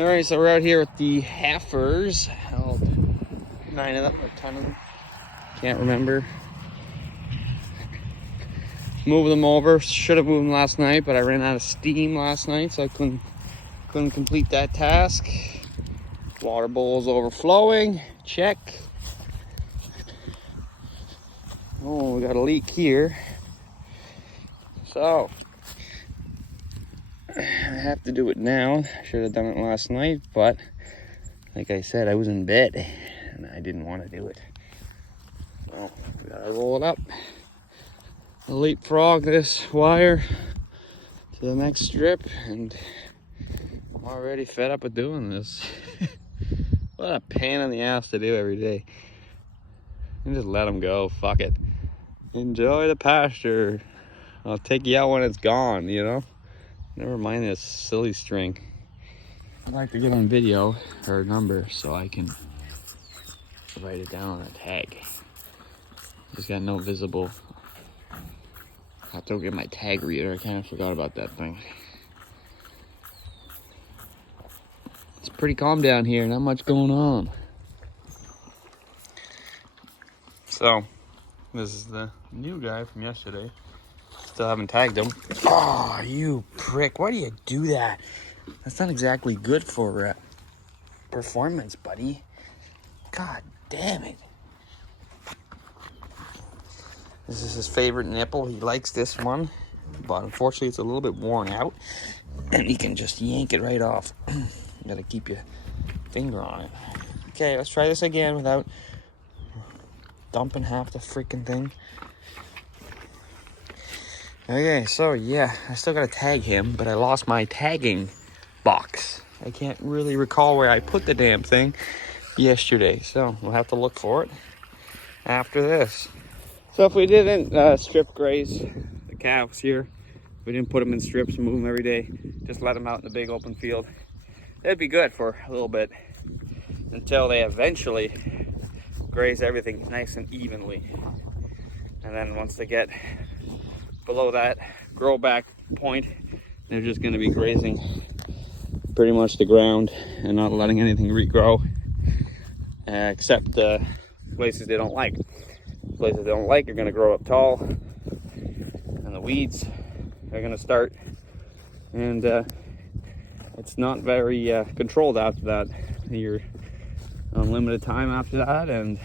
All right, so we're out here with the heifers. 9 of them or 10 of them. Can't remember. Moving them over. Should have moved them last night, but I ran out of steam last night, so I couldn't complete that task. Water bowl's overflowing. Check. Oh, we got a leak here. So I have to do it now. I should have done it last night, but like I said, I was in bed and I didn't want to do it. So we gotta roll it up. Leapfrog this wire to the next strip, and I'm already fed up with doing this. What a pain in the ass to do every day. And just let them go. Fuck it. Enjoy the pasture. I'll take you out when it's gone, you know? Never mind this silly string. I'd like to get on video her number so I can write it down on a tag. Just got no visible. I have to go get my tag reader. I kind of forgot about that thing. It's pretty calm down here, not much going on. So, this is the new guy from yesterday. Still haven't tagged him. Oh, you prick. Why do you do that? That's not exactly good for performance, buddy. God damn it. This is his favorite nipple. He likes this one, but unfortunately it's a little bit worn out, and you can just yank it right off. You gotta keep your finger on it. Okay, let's try this again without dumping half the freaking thing. Okay, so yeah, I still gotta tag him, but I lost my tagging box. I can't really recall where I put the damn thing yesterday, so we'll have to look for it after this. So if we didn't strip graze the calves here, we didn't put them in strips and move them every day, just let them out in the big open field, that'd be good for a little bit until they eventually graze everything nice and evenly. And then once they get below that grow back point, they're just going to be grazing pretty much the ground and not letting anything regrow, except places they don't like. Places they don't like are going to grow up tall, and the weeds are going to start, and it's not very controlled after that. You're on limited time after that, and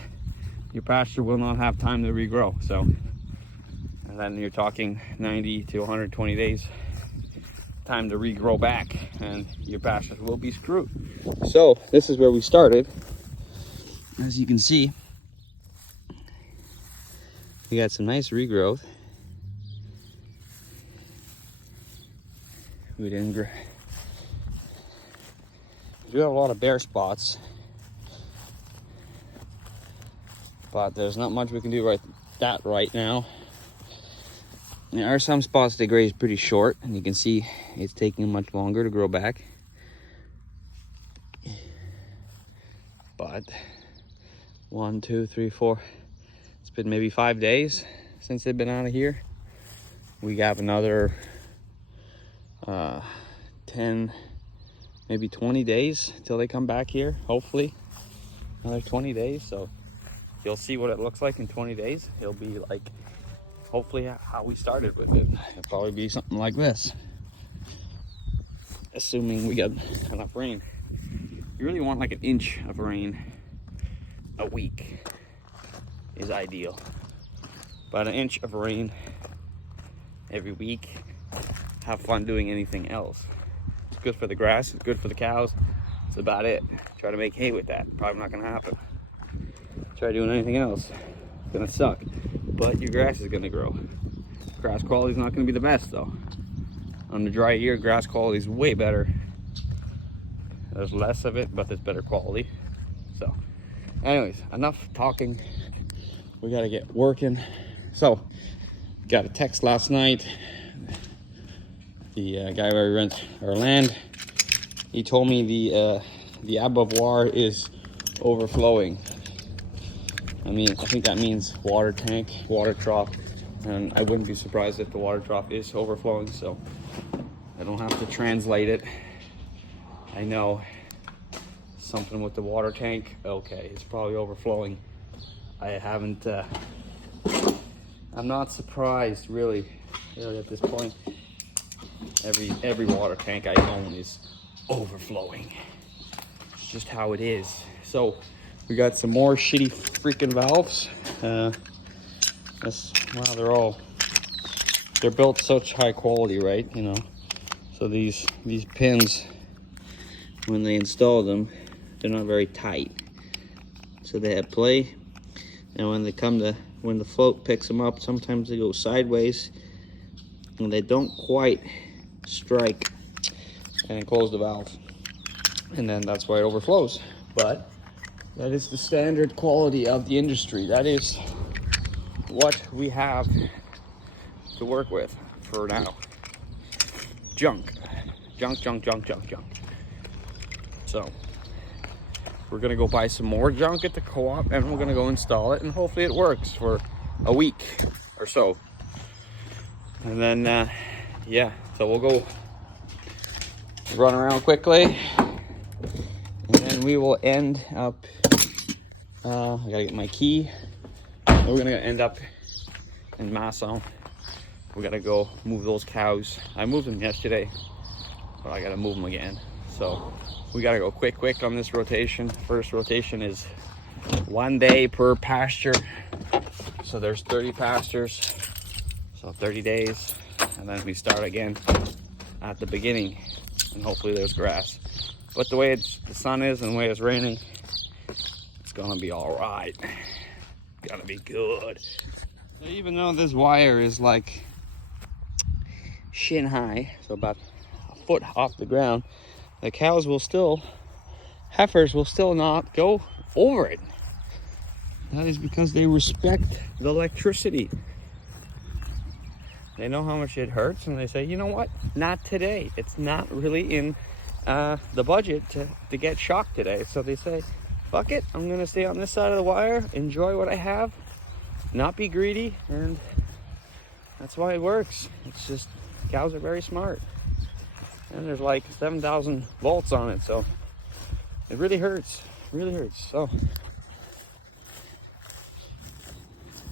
your pasture will not have time to regrow. So, and then you're talking 90 to 120 days time to regrow back, and your pastures will be screwed. So this is where we started. As you can see, we got some nice regrowth. We do have a lot of bare spots, but there's not much we can do right now. There are some spots that graze pretty short, and you can see it's taking much longer to grow back. But 1, 2, 3, 4. It's been maybe 5 days since they've been out of here. We have another 10, maybe 20 days till they come back here. Hopefully, another 20 days. So you'll see what it looks like in 20 days. It'll be like, hopefully, how we started with it. It'll probably be something like this, assuming we get enough rain. You really want like an inch of rain a week is ideal, but an inch of rain every week. Have fun doing anything else. It's good for the grass, it's good for the cows. That's about it. Try to make hay with that. Probably not gonna happen. Try doing anything else, it's gonna suck. But your grass is gonna grow. Grass quality is not gonna be the best though. On the dry year, grass quality is way better. There's less of it, but there's better quality. So anyways, enough talking. We gotta get working. So, got a text last night. The guy where we rent our land, he told me the abreuvoir is overflowing. I think that means water tank, water trough, and I wouldn't be surprised if the water trough is overflowing, so I don't have to translate it. I know something with the water tank. Okay, it's probably overflowing. I haven't, I'm not surprised really at this point. Every water tank I own is overflowing. It's just how it is. So we got some more shitty freaking valves. Wow, they're built such high quality, right? You know, so these pins, when they install them, they're not very tight. So they have play, and when the float picks them up, sometimes they go sideways and they don't quite strike and close the valve, and then that's why it overflows. But that is the standard quality of the industry. That is what we have to work with for now. Junk. So we're gonna go buy some more junk at the co-op, and we're gonna go install it, and hopefully it works for a week or so. And then yeah, so we'll go run around quickly, and then we will end up, I gotta get my key. We're gonna end up in Masson. We gotta go move those cows. I moved them yesterday, but I gotta move them again. So we gotta go quick on this rotation. First rotation is 1 day per pasture. So there's 30 pastures, so 30 days. And then we start again at the beginning, and hopefully there's grass. But the way the sun is and the way it's raining, it's gonna be all right. Gonna be good. So even though this wire is like shin high, so about a foot off the ground, the heifers will still not go over it. That is because they respect the electricity. They know how much it hurts, and they say, you know what, not today. It's not really in the budget to get shocked today. So they say, fuck it, I'm gonna stay on this side of the wire, enjoy what I have, not be greedy, and that's why it works. It's just, cows are very smart. And there's like 7,000 volts on it, so it really hurts, So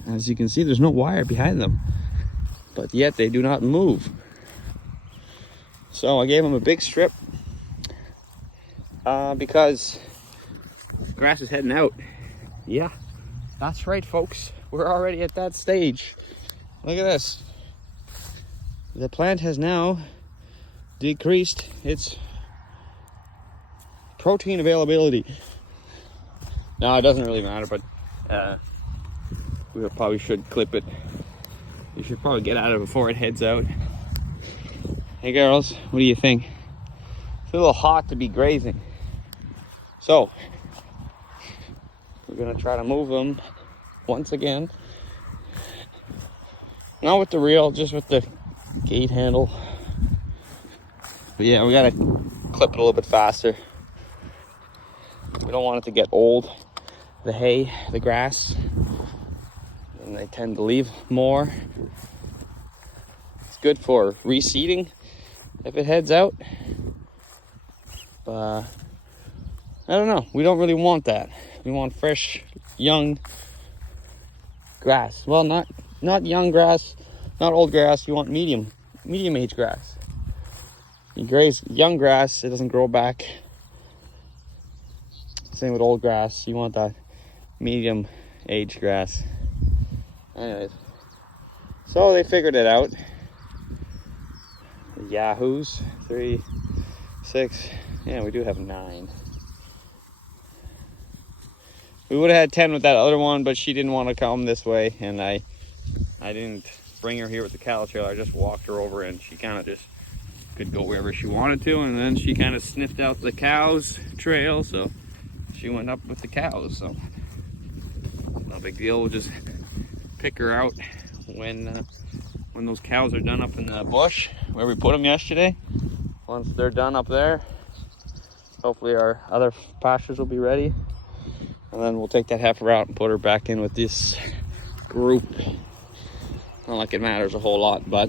as you can see, there's no wire behind them, but yet they do not move. So I gave them a big strip because grass is heading out. Yeah, that's right, folks. We're already at that stage. Look at this. The plant has now decreased its protein availability. Now, it doesn't really matter, but we probably should clip it. You should probably get at it before it heads out. Hey girls, what do you think? It's a little hot to be grazing. So, we're gonna try to move them once again. Not with the reel, just with the gate handle. But yeah, we gotta clip it a little bit faster. We don't want it to get old. The hay, the grass, and they tend to leave more. It's good for reseeding if it heads out. But I don't know. We don't really want that. We want fresh, young grass. Well, not young grass, not old grass. You want medium age grass. You graze young grass, it doesn't grow back. Same with old grass. You want that medium age grass. Anyways, so they figured it out. The yahoos, 3, 6. Yeah, we do have 9. We would have had 10 with that other one, but she didn't want to come this way, and I didn't bring her here with the cattle trailer. I just walked her over, and she kind of just could go wherever she wanted to, and then she kind of sniffed out the cows trail, so she went up with the cows. So no big deal. We'll just pick her out when those cows are done up in the bush where we put them yesterday. Once they're done up there, hopefully our other pastures will be ready, and then we'll take that heifer out and put her back in with this group. Not like it matters a whole lot, but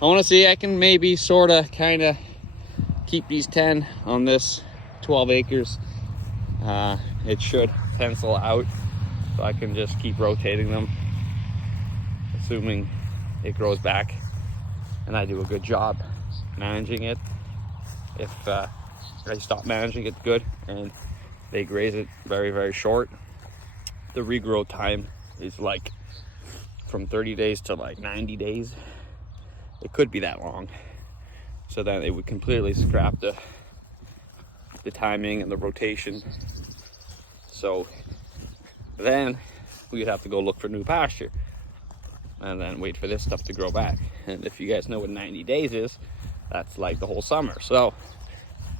I want to see I can maybe sort of kind of keep these 10 on this 12 acres It should pencil out, so I can just keep rotating them, assuming it grows back and I do a good job managing it. If I stop managing it good and they graze it very, very short, the regrow time is like from 30 days to like 90 days. It could be that long. So then it would completely scrap the timing and the rotation. So then we would have to go look for new pasture and then wait for this stuff to grow back. And if you guys know what 90 days is, that's like the whole summer. So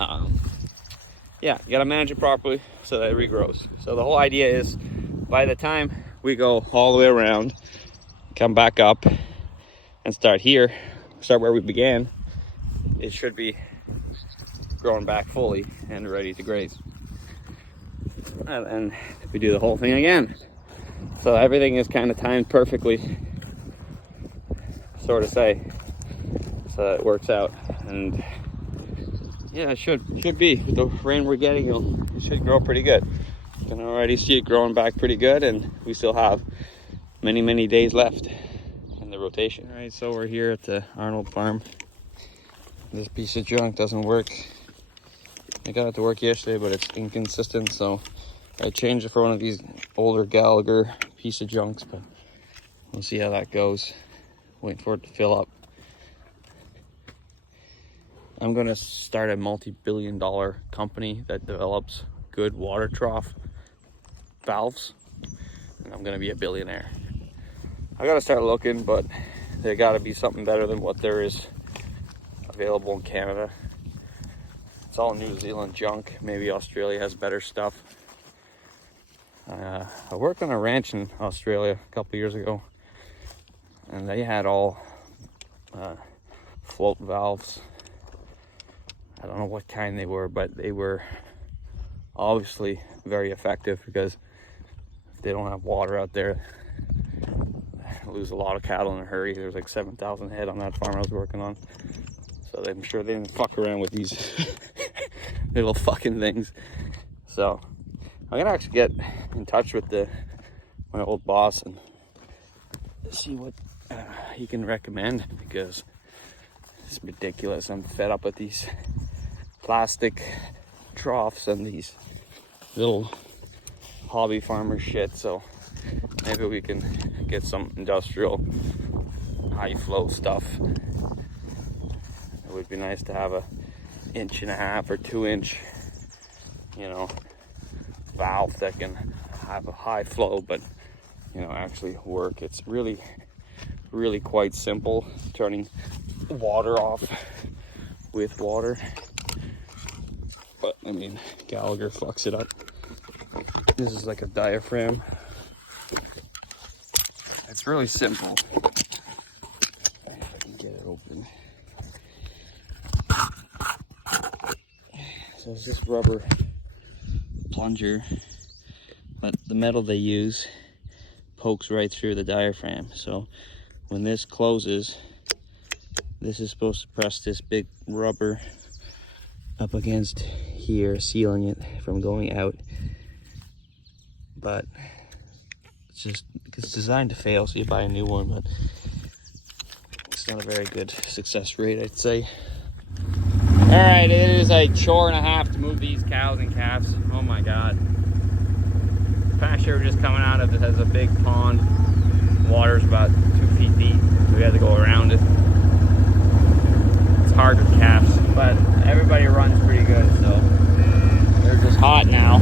yeah, you gotta manage it properly so that it regrows. So the whole idea is by the time we go all the way around, come back up and start where we began, it should be growing back fully and ready to graze. And then we do the whole thing again. So everything is kind of timed perfectly, sort of say, so it works out. And yeah, it should be, with the rain we're getting, it should grow pretty good. You can already see it growing back pretty good, and we still have many days left in the rotation. All right, so we're here at the Arnold farm. This piece of junk doesn't work. I got it to work yesterday, but it's inconsistent, so I changed it for one of these older Gallagher piece of junks, but we'll see how that goes. Waiting for it to fill up. I'm gonna start a multi-billion-dollar company that develops good water trough valves, and I'm gonna be a billionaire. I gotta start looking, but there gotta be something better than what there is available in Canada. It's all New Zealand junk. Maybe Australia has better stuff. I worked on a ranch in Australia a couple years ago, and they had all float valves. I don't know what kind they were, but they were obviously very effective, because if they don't have water out there, they lose a lot of cattle in a hurry. There was like 7,000 head on that farm I was working on. So I'm sure they didn't fuck around with these little fucking things. So I'm gonna actually get in touch with my old boss and see what he can recommend, because it's ridiculous. I'm fed up with these plastic troughs and these little hobby farmer shit. So maybe we can get some industrial high flow stuff. It would be nice to have 1.5 or 2 inch, valve that can have a high flow, but actually work. It's really quite simple, turning water off with water. But I mean, Gallagher fucks it up. This is like a diaphragm. It's really simple. If I can get it open. So it's this rubber plunger, but the metal they use pokes right through the diaphragm. So when this closes, this is supposed to press this big rubber up against here, sealing it from going out. But it's designed to fail, so you buy a new one, but it's not a very good success rate, I'd say. All right, it is a chore and a half to move these cows and calves. Oh my God. The pasture we're just coming out of, it has a big pond. Water's about 2 feet deep, so we had to go around it. It's hard with calves, but everybody runs pretty good, so they're just hot now.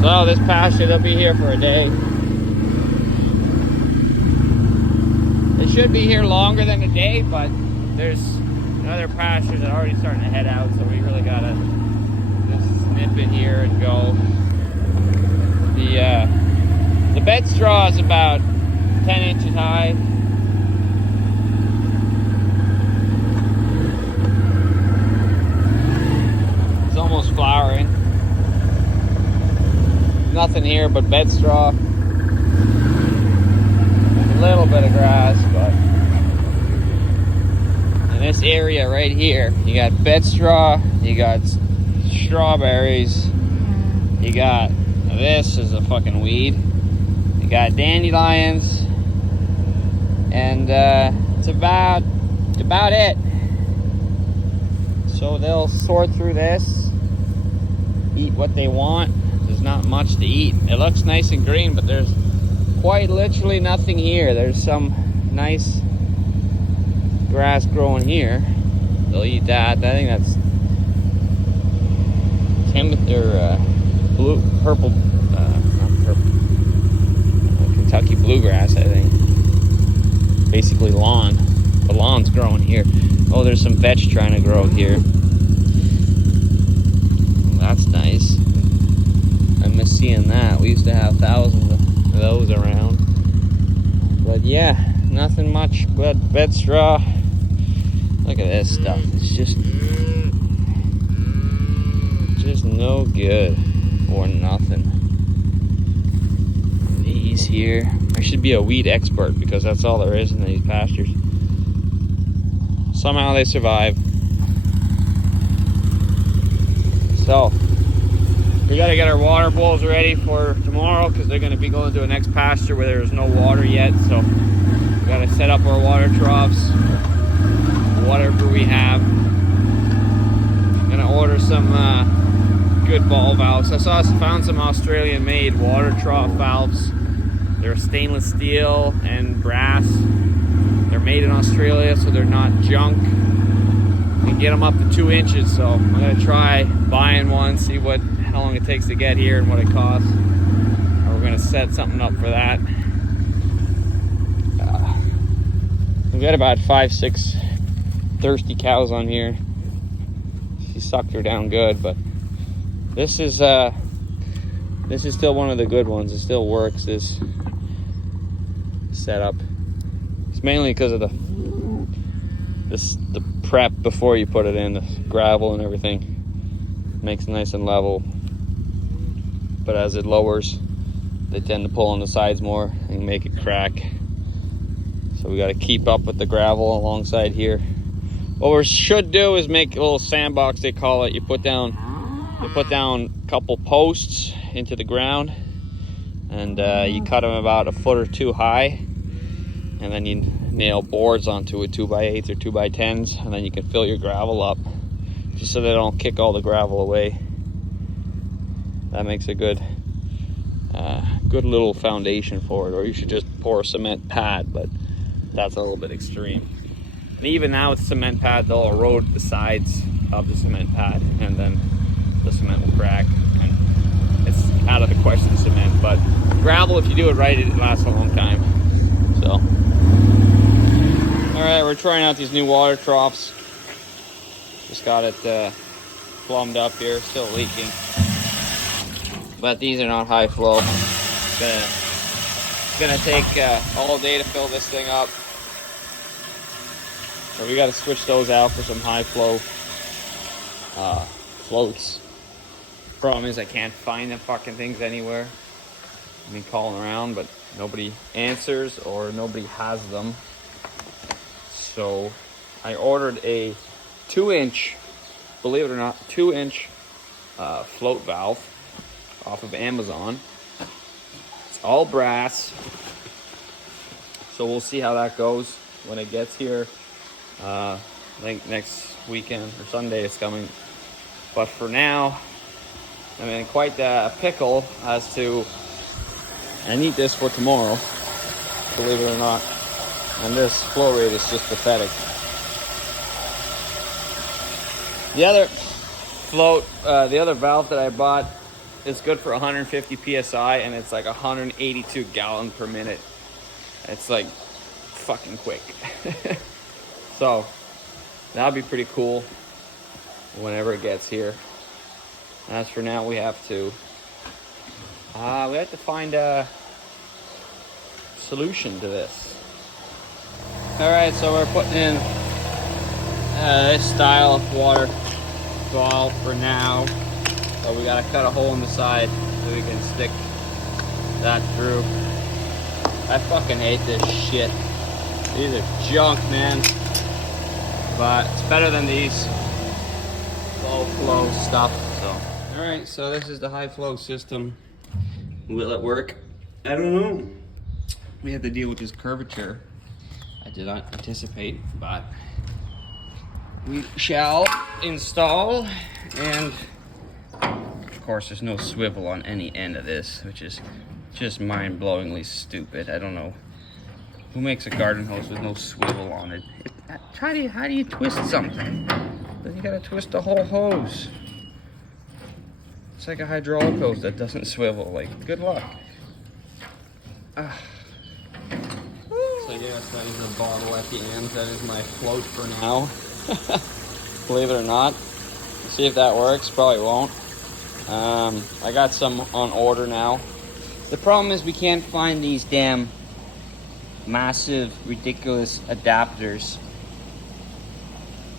So this pasture, they'll be here for a day. They should be here longer than a day, but there's other pastures that are already starting to head out, so we really gotta just snip it here and go. The bed straw is about 10 inches high. It's almost flowering. Nothing here but bed straw. A little bit of grass, but in this area right here, you got bed straw, you got strawberries. You got, this is a fucking weed. You got dandelions. And it's about it. So they'll sort through this, eat what they want. There's not much to eat. It looks nice and green, but there's quite literally nothing here. There's some nice grass growing here. They'll eat that. I think that's purple, not purple, Kentucky bluegrass, I think. Basically lawn. The lawn's growing here. Oh, there's some vetch trying to grow here. That's nice. I miss seeing that. We used to have thousands of those around. But yeah, nothing much but bed straw. Look at this stuff. It's just no good or nothing. These here. I should be a weed expert because that's all there is in these pastures. Somehow they survive. So we got to get our water bowls ready for tomorrow because they're going to be going to a next pasture where there's no water yet. So we got to set up our water troughs, whatever we have. I'm going to order some good ball valves. I found some Australian-made water trough valves. They're stainless steel and brass. They're made in Australia, so they're not junk. You can get them up to 2 inches, so I'm gonna try buying one, see how long it takes to get here and what it costs. And we're gonna set something up for that. We've got about 5-6 thirsty cows on here. She sucked her down good, but this is still one of the good ones. It still works, this setup. It's mainly because of the prep before you put it in, the gravel and everything. Makes it nice and level. But as it lowers, they tend to pull on the sides more and make it crack. So we got to keep up with the gravel alongside here. What we should do is make a little sandbox, they call it. You put down a couple posts into the ground, and you cut them about 1 or 2 feet high, and then you nail boards onto it, 2x8s or 2x10s, and then you can fill your gravel up, just so they don't kick all the gravel away. That makes a good little foundation for it. Or you should just pour a cement pad, but that's a little bit extreme. And even now with cement pad, they'll erode the sides of the cement pad, and then the cement will crack, and it's out of the question cement. But gravel, if you do it right, it lasts a long time. So all right, we're trying out these new water troughs. Just got it plumbed up here, still leaking. But these are not high flow. It's gonna take all day to fill this thing up. So we gotta switch those out for some high flow floats. Problem is I can't find the fucking things anywhere. I've been calling around, but nobody answers or nobody has them. So I ordered a 2-inch, believe it or not, 2-inch float valve off of Amazon. It's all brass. So we'll see how that goes when it gets here. I think next weekend or Sunday it's coming. But for now, I'm in quite a pickle as to, I need this for tomorrow, believe it or not. And this flow rate is just pathetic. The other float, the other valve that I bought is good for 150 PSI, and it's like 182 gallons per minute. It's like fucking quick. So that'll be pretty cool whenever it gets here. As for now, we have to find a solution to this. All right, so we're putting in this style of water valve for now. So we gotta cut a hole in the side so we can stick that through. I fucking hate this shit. These are junk, man. But it's better than these. So flow stuff. So, all right. So this is the high flow system. Will it work? I don't know. We have to deal with this curvature. I did not anticipate, but we shall install. And of course, there's no swivel on any end of this, which is just mind-blowingly stupid. I don't know who makes a garden hose with no swivel on it. How do you twist something? Then you gotta twist the whole hose. It's like a hydraulic hose that doesn't swivel. Like, good luck. So yes, that is a bottle at the end. That is my float for now. Believe it or not. See if that works. Probably won't. I got some on order now. The problem is we can't find these damn massive, ridiculous adapters.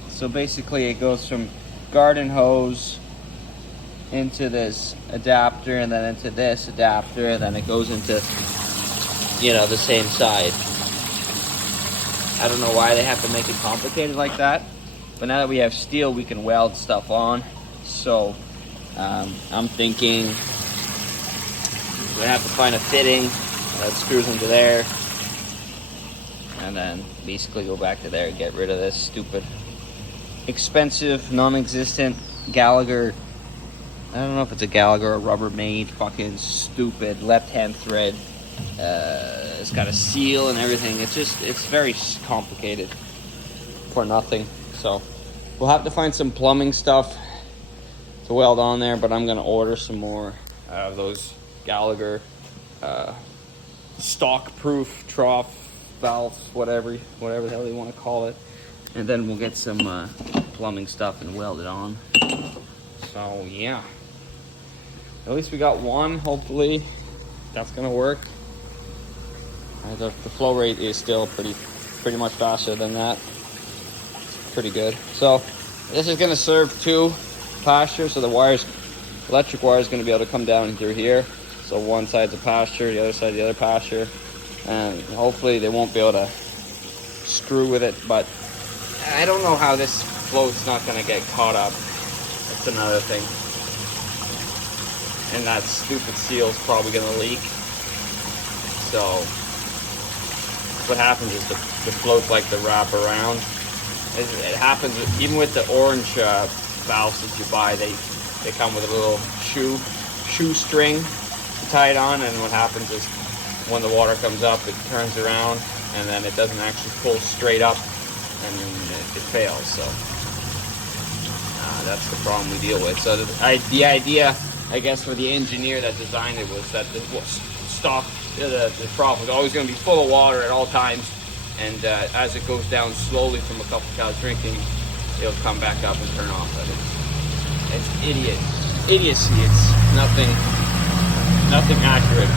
So basically it goes from garden hose into this adapter and then into this adapter and then it goes into, you know, the same side. I don't know why they have to make it complicated like that, but now that we have steel we can weld stuff on. So I'm thinking we're gonna have to find a fitting that screws into there and then basically go back to there and get rid of this stupid, expensive, non-existent Gallagher. I don't know if it's a Gallagher or Rubbermaid fucking stupid left-hand thread. It's got a seal and everything. It's very complicated for nothing. So we'll have to find some plumbing stuff to weld on there, but I'm gonna order some more of those Gallagher stock-proof trough valves, whatever the hell you want to call it, and then we'll get some plumbing stuff and weld it on. So yeah, at least we got one. Hopefully that's gonna work. The flow rate is still pretty much faster than that. It's pretty good. So this is gonna serve two pastures. So the electric wire is gonna be able to come down through here. So one side's a pasture, the other side the other pasture, and hopefully they won't be able to screw with it. But I don't know how this float's not gonna get caught up. That's another thing. And that stupid seal's probably gonna leak. So what happens is the floats like to wrap around. It happens even with the orange valves that you buy. They come with a little shoe string to tie it on, and what happens is when the water comes up, it turns around, and then it doesn't actually pull straight up, and it fails. So that's the problem we deal with. So the idea, I guess, for the engineer that designed it was that the trough was always going to be full of water at all times, and as it goes down slowly from a couple cows drinking, it'll come back up and turn off. But it's idiocy. It's nothing accurate.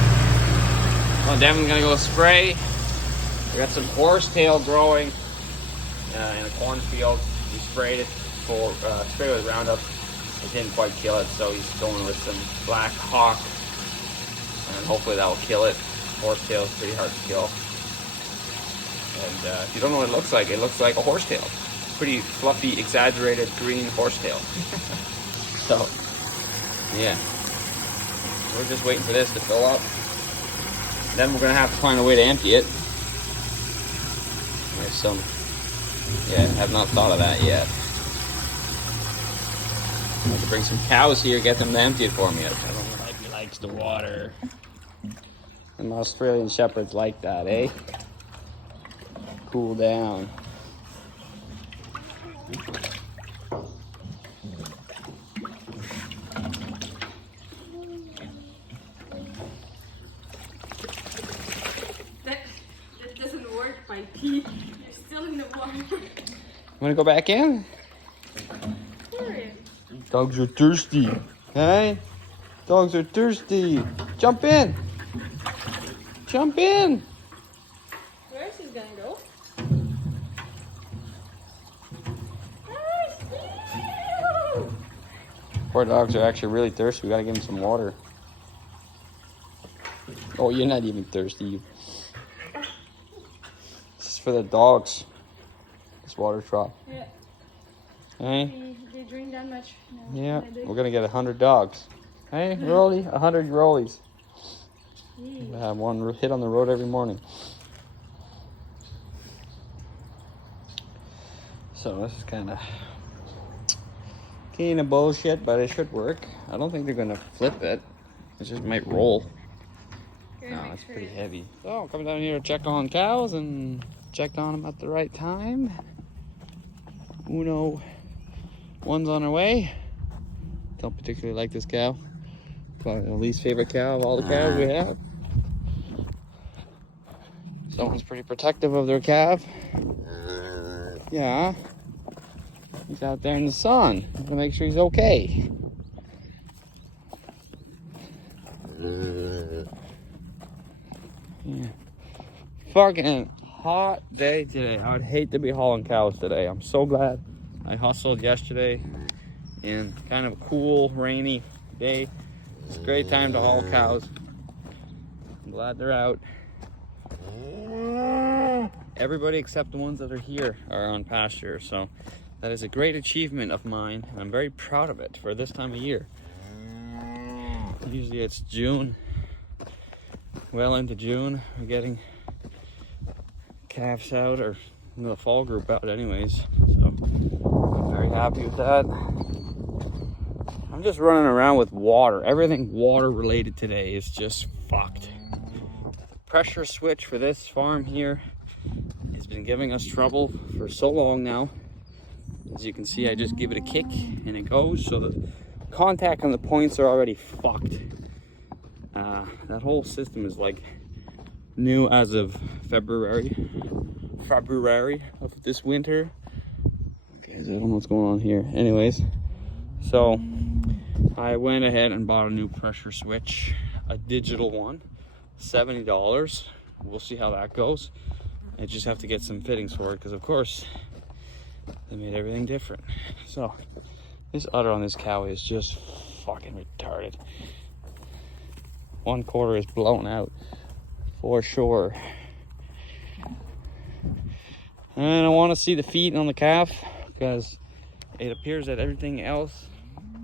Well, Devin's gonna go spray. We got some horsetail growing in a cornfield. We sprayed it sprayed with Roundup. It didn't quite kill it, so he's going with some Black Hawk, and hopefully that will kill it. Horsetail is pretty hard to kill. And if you don't know what it looks like a horsetail. Pretty fluffy, exaggerated green horsetail. So, yeah. We're just waiting for this to fill up. Then we're gonna have to find a way to empty it. I have not thought of that yet. I have to bring some cows here, get them to empty it for me. I don't know if he likes the water. And Australian shepherds like that, eh? Cool down. That doesn't work, my teeth. You're still in the water. Wanna go back in? Hurry. Dogs are thirsty. Hey? Dogs are thirsty. Jump in. Jump in. Where is he gonna go? Poor dogs are actually really thirsty. We gotta give them some water. Oh, you're not even thirsty. This is for the dogs. This water trough. Yeah. Hey? They drink that much. No, Yeah, they do. we're gonna get 100 dogs. Hey, Rolly, 100 rollies. Yeah. We have one hit on the road every morning. So this is kind of bullshit, but it should work. I don't think they're gonna flip it. It just might roll. Good, No, make it's sure pretty it- heavy. So coming down here to check on cows and checked on them at the right time. Uno, one's on her way. Don't particularly like this cow. Probably the least favorite cow of all the cows we have. Someone's pretty protective of their calf. Yeah. He's out there in the sun to make sure he's okay. Yeah. Fucking hot day today. I would hate to be hauling cows today. I'm so glad I hustled yesterday in kind of a cool, rainy day. It's a great time to haul cows. I'm glad they're out. Everybody except the ones that are here are on pasture, so that is a great achievement of mine, and I'm very proud of it for this time of year. Usually it's June, well into June, we're getting calves out, or the fall group out anyways, so I'm very happy with that. I'm just running around with water. Everything water related today is just fucked. The pressure switch for this farm here has been giving us trouble for so long now. As you can see, I just give it a kick and it goes, so the contact on the points are already fucked. That whole system is like new as of February of this winter. Okay, I don't know what's going on here. Anyways, so I went ahead and bought a new pressure switch, a digital one, $70. We'll see how that goes. I just have to get some fittings for it because, of course, they made everything different. So this udder on this cow is just fucking retarded. One quarter is blown out for sure. And I want to see the feet on the calf because it appears that everything else,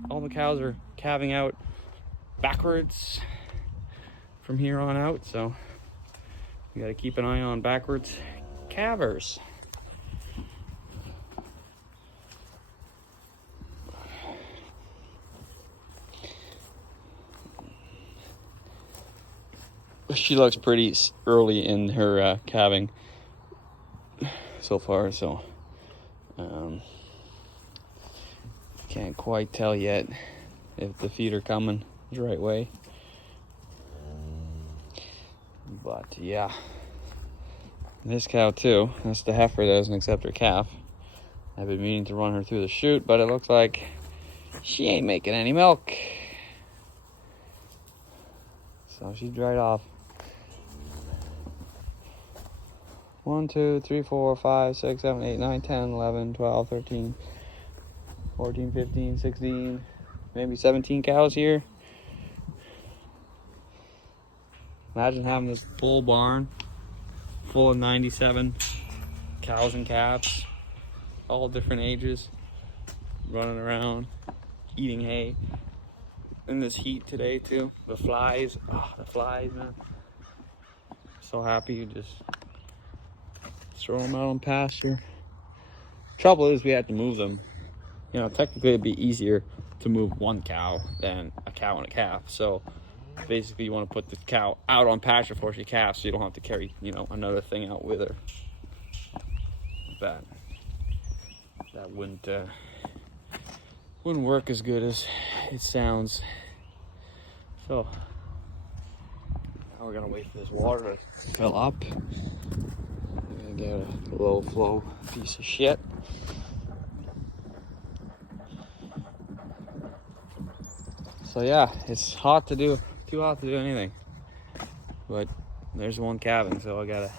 all the cows are calving out backwards from here on out. So we got to keep an eye on backwards calvers. She looks pretty early in her calving so far, so can't quite tell yet if the feet are coming the right way. But yeah, this cow too, that's the heifer that doesn't accept her calf. I've been meaning to run her through the chute, but it looks like she ain't making any milk. So she's dried off. 1, 2, 3, 4, 5, 6, 7, 8, 9, 10, 11, 12, 13, 14, 15, 16, maybe 17 cows here. Imagine having this full barn full of 97 cows and calves, all different ages, running around, eating hay. In this heat today too. The flies, man. So happy you just throw them out on pasture. Trouble is we had to move them. You know, technically it'd be easier to move one cow than a cow and a calf. So basically you want to put the cow out on pasture for she calves so you don't have to carry, you know, another thing out with her. That wouldn't work as good as it sounds. So now we're gonna wait for this water to fill up. We're gonna get a low flow piece of shit. So yeah, it's hot to do, too hot to do anything. But there's one calving, so I gotta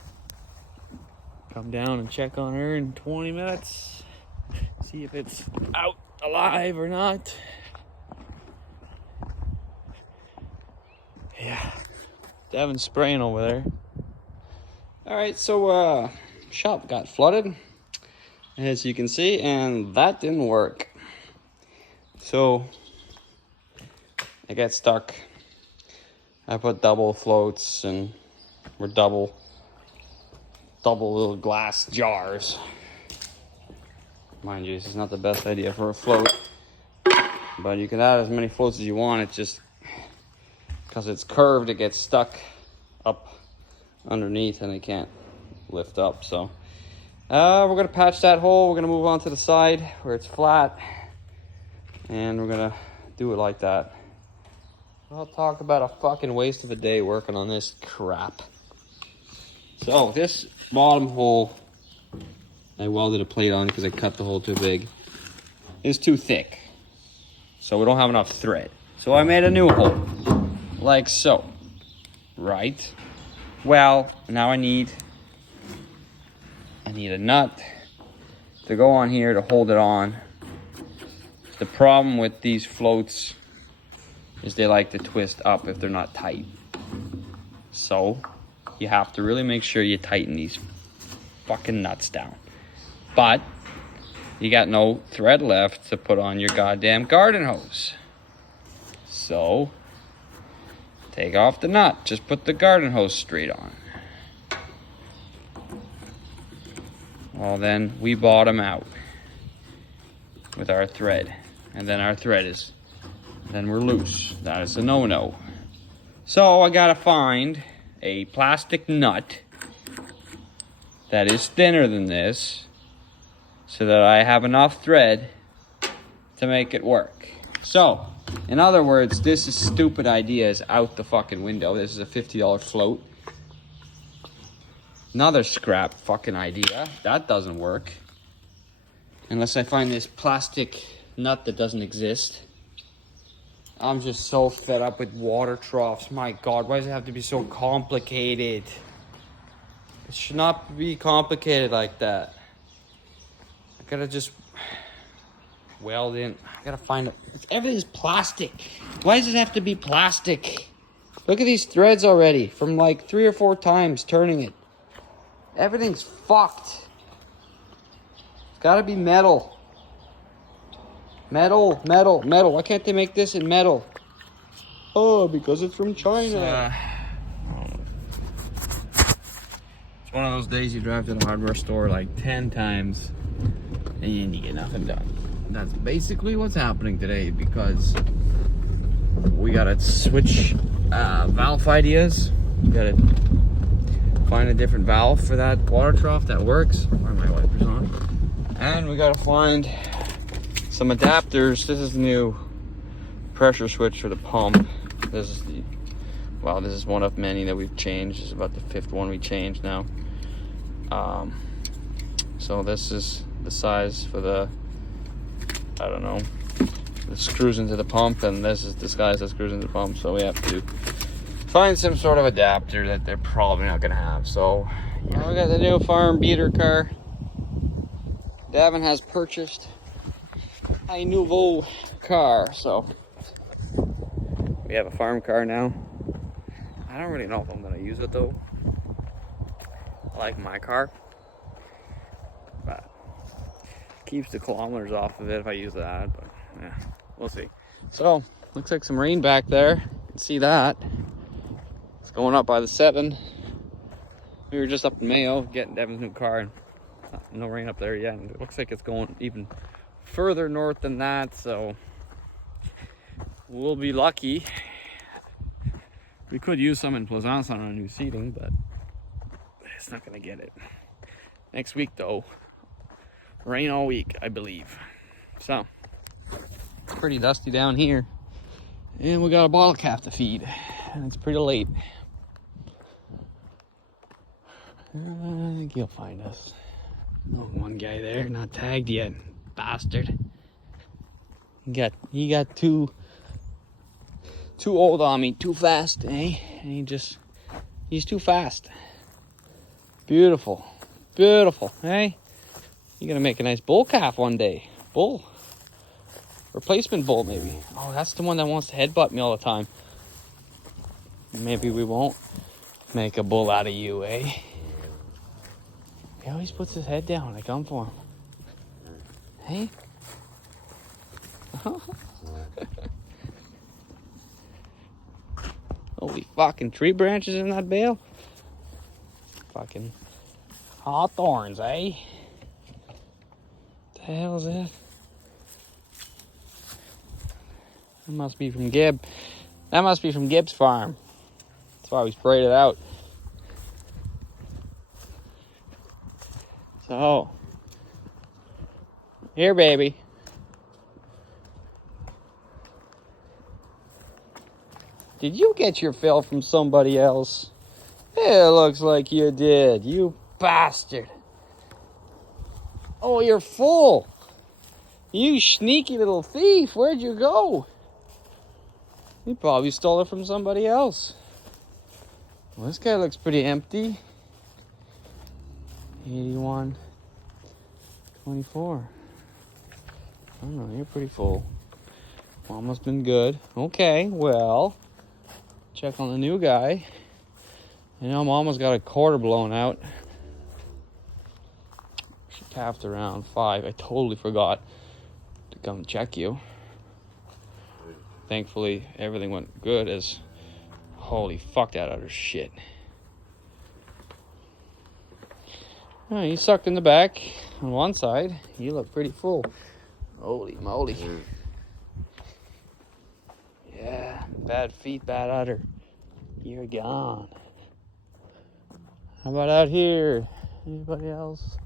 come down and check on her in 20 minutes. See if it's out alive or not. Yeah, Devin's spraying over there. All right, so shop got flooded, as you can see, and that didn't work. So I got stuck. I put double floats and we're double little glass jars. Mind you, this is not the best idea for a float, but you can add as many floats as you want. It's just because it's curved, it gets stuck up underneath and it can't lift up. So we're gonna patch that hole. We're gonna move on to the side where it's flat, and we're gonna do it like that. I'll talk about a fucking waste of a day working on this crap. So this bottom hole, I welded a plate on because I cut the hole too big. It's too thick, so we don't have enough thread. So I made a new hole, like so, right? Well, now I need a nut to go on here to hold it on. The problem with these floats is they like to twist up if they're not tight. So you have to really make sure you tighten these fucking nuts down. But you got no thread left to put on your goddamn garden hose. So take off the nut, just put the garden hose straight on. Well, then we bottom out with our thread, and then our thread is, then we're loose. That is a no-no. So I gotta find a plastic nut that is thinner than this so that I have enough thread to make it work. So, in other words, this is stupid idea is out the fucking window. This is a $50 float. Another scrap fucking idea. That doesn't work. Unless I find this plastic nut that doesn't exist. I'm just so fed up with water troughs. My God, why does it have to be so complicated? It should not be complicated like that. I gotta just weld in. I gotta find it. Everything's plastic. Why does it have to be plastic? Look at these threads already from like 3 or 4 times turning it. Everything's fucked. It's gotta be metal. Metal, metal, metal. Why can't they make this in metal? Oh, because it's from China. It's one of those days you drive to the hardware store like 10 times and you get nothing done. That's basically what's happening today because we gotta switch valve ideas. We gotta find a different valve for that water trough that works. Why are my wipers on? And we gotta find some adapters. This is the new pressure switch for the pump. This is the, well, this is one of many that we've changed. This is about the 5th one we changed now. So this is the size for the, I don't know, the screws into the pump, and this is the size that screws into the pump. So we have to find some sort of adapter that they're probably not gonna have. So yeah, we got the new farm beater car. Davin has purchased a nouveau car, so we have a farm car now. I don't really know if I'm gonna use it though. I like my car, but keeps the kilometers off of it if I use that, but yeah, we'll see. So looks like some rain back there. You can see that it's going up by the 7. We were just up in Mayo getting Devin's new car, and no rain up there yet, and it looks like it's going even further north than that, so we'll be lucky. We could use some in Plaisance on our new seating, but it's not gonna get it. Next week though, rain all week, I believe. So it's pretty dusty down here, and we got a bottle calf to feed, and it's pretty late. I think he'll find us. Oh, one guy there, not tagged yet. Bastard. He got too old on me, too fast, eh? And he's too fast. Beautiful. Beautiful, eh? You're gonna make a nice bull calf one day. Bull. Replacement bull, maybe. Oh, that's the one that wants to headbutt me all the time. Maybe we won't make a bull out of you, eh? He always puts his head down. I come for him. Hey? Holy fucking tree branches in that bale? Fucking hawthorns, eh? What the hell is that? That must be from Gib. That must be from Gibb's farm. That's why we sprayed it out. So, here, baby. Did you get your fill from somebody else? It looks like you did, you bastard. Oh, you're full. You sneaky little thief. Where'd you go? You probably stole it from somebody else. Well, this guy looks pretty empty. 81, 24. I don't know, you're pretty full. Mama's been good. Okay, well, check on the new guy. You know, Mama's got a quarter blown out. She calved around 5. I totally forgot to come check you. Thankfully, everything went good as... Holy fuck, that utter shit. Oh, you sucked in the back on one side. You look pretty full. Holy moly. Yeah, bad feet, bad udder. You're gone. How about out here? Anybody else?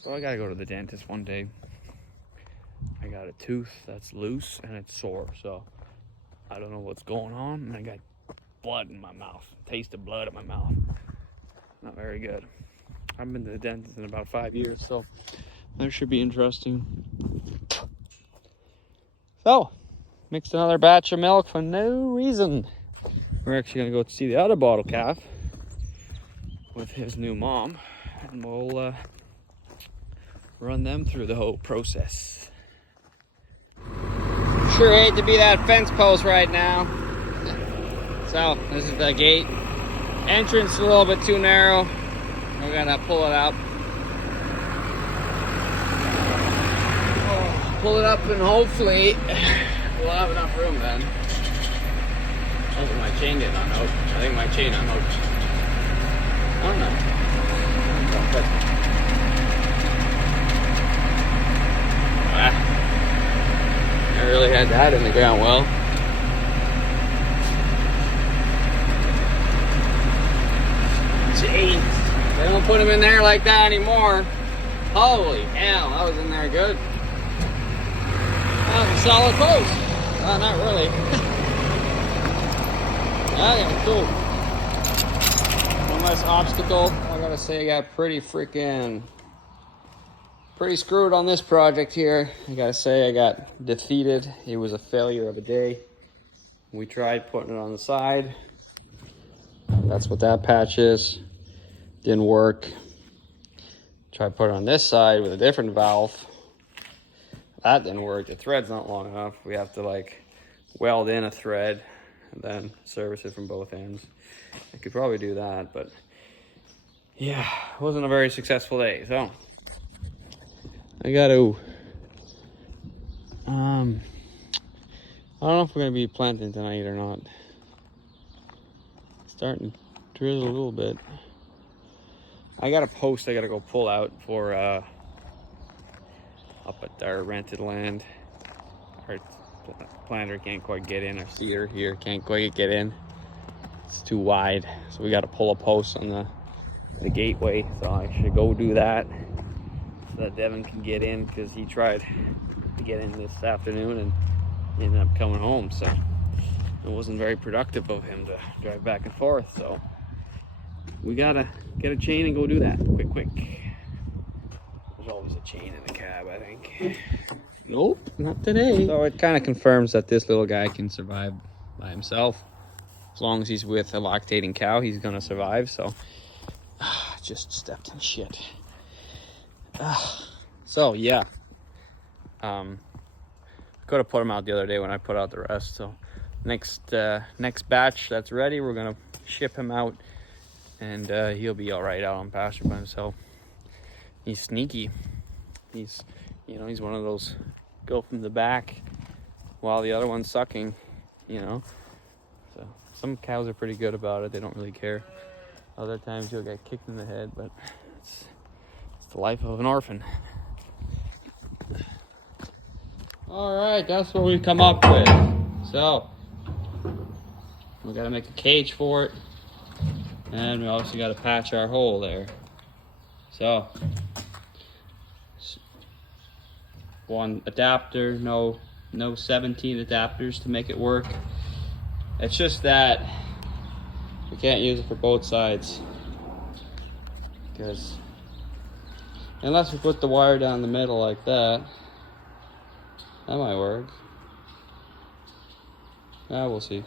So I gotta go to the dentist one day. I got a tooth that's loose and it's sore, so I don't know what's going on. And I got blood in my mouth. Taste of blood in my mouth. Not very good. I haven't been to the dentist in about 5 years, so that should be interesting. So, mixed another batch of milk for no reason. We're actually gonna go see the other bottle calf with his new mom, and we'll run them through the whole process. Sure hate to be that fence post right now. So, this is the gate. Entrance is a little bit too narrow. We're gonna pull it up. Pull it up and hopefully we'll have enough room then. Oh, my chain did not hook. I think my chain unhooked. I don't know. I really had that in the ground well. Jeez. They don't put them in there like that anymore. Holy hell, that was in there good. That was a solid post. Oh, not really. Okay, cool. One less obstacle. I gotta say, I got pretty screwed on this project here. I gotta say, I got defeated. It was a failure of a day. We tried putting it on the side. That's what that patch is. Didn't work. Tried putting it on this side with a different valve. That didn't work. The thread's not long enough. We have to like weld in a thread and then service it from both ends. I could probably do that, but yeah, it wasn't a very successful day. So I got to, I don't know if we're going to be planting tonight or not. It's starting to drizzle a little bit. I got a post I got to go pull out for, up at our rented land. Our planter can't quite get in, our cedar here can't quite get in. It's too wide, so we got to pull a post on the gateway, so I should go do that so that Devin can get in, because he tried to get in this afternoon and ended up coming home, so it wasn't very productive of him to drive back and forth. So we gotta get a chain and go do that quick. There's always a chain in the cab, I think. Nope, not today. So it kind of confirms that this little guy can survive by himself. As long as he's with a lactating cow, he's gonna survive. So just stepped in shit. So yeah, could have put him out the other day when I put out the rest. So next batch that's ready, we're gonna ship him out, and he'll be all right out on pasture by himself. He's sneaky. He's, he's one of those go from the back while the other one's sucking, So some cows are pretty good about it. They don't really care. Other times you'll get kicked in the head, but it's the life of an orphan. All right, that's what we've come up with. So we gotta make a cage for it, and we also gotta patch our hole there. So one adapter, no 17 adapters to make it work. It's just that we can't use it for both sides, because unless we put the wire down the middle like that might work. We'll see.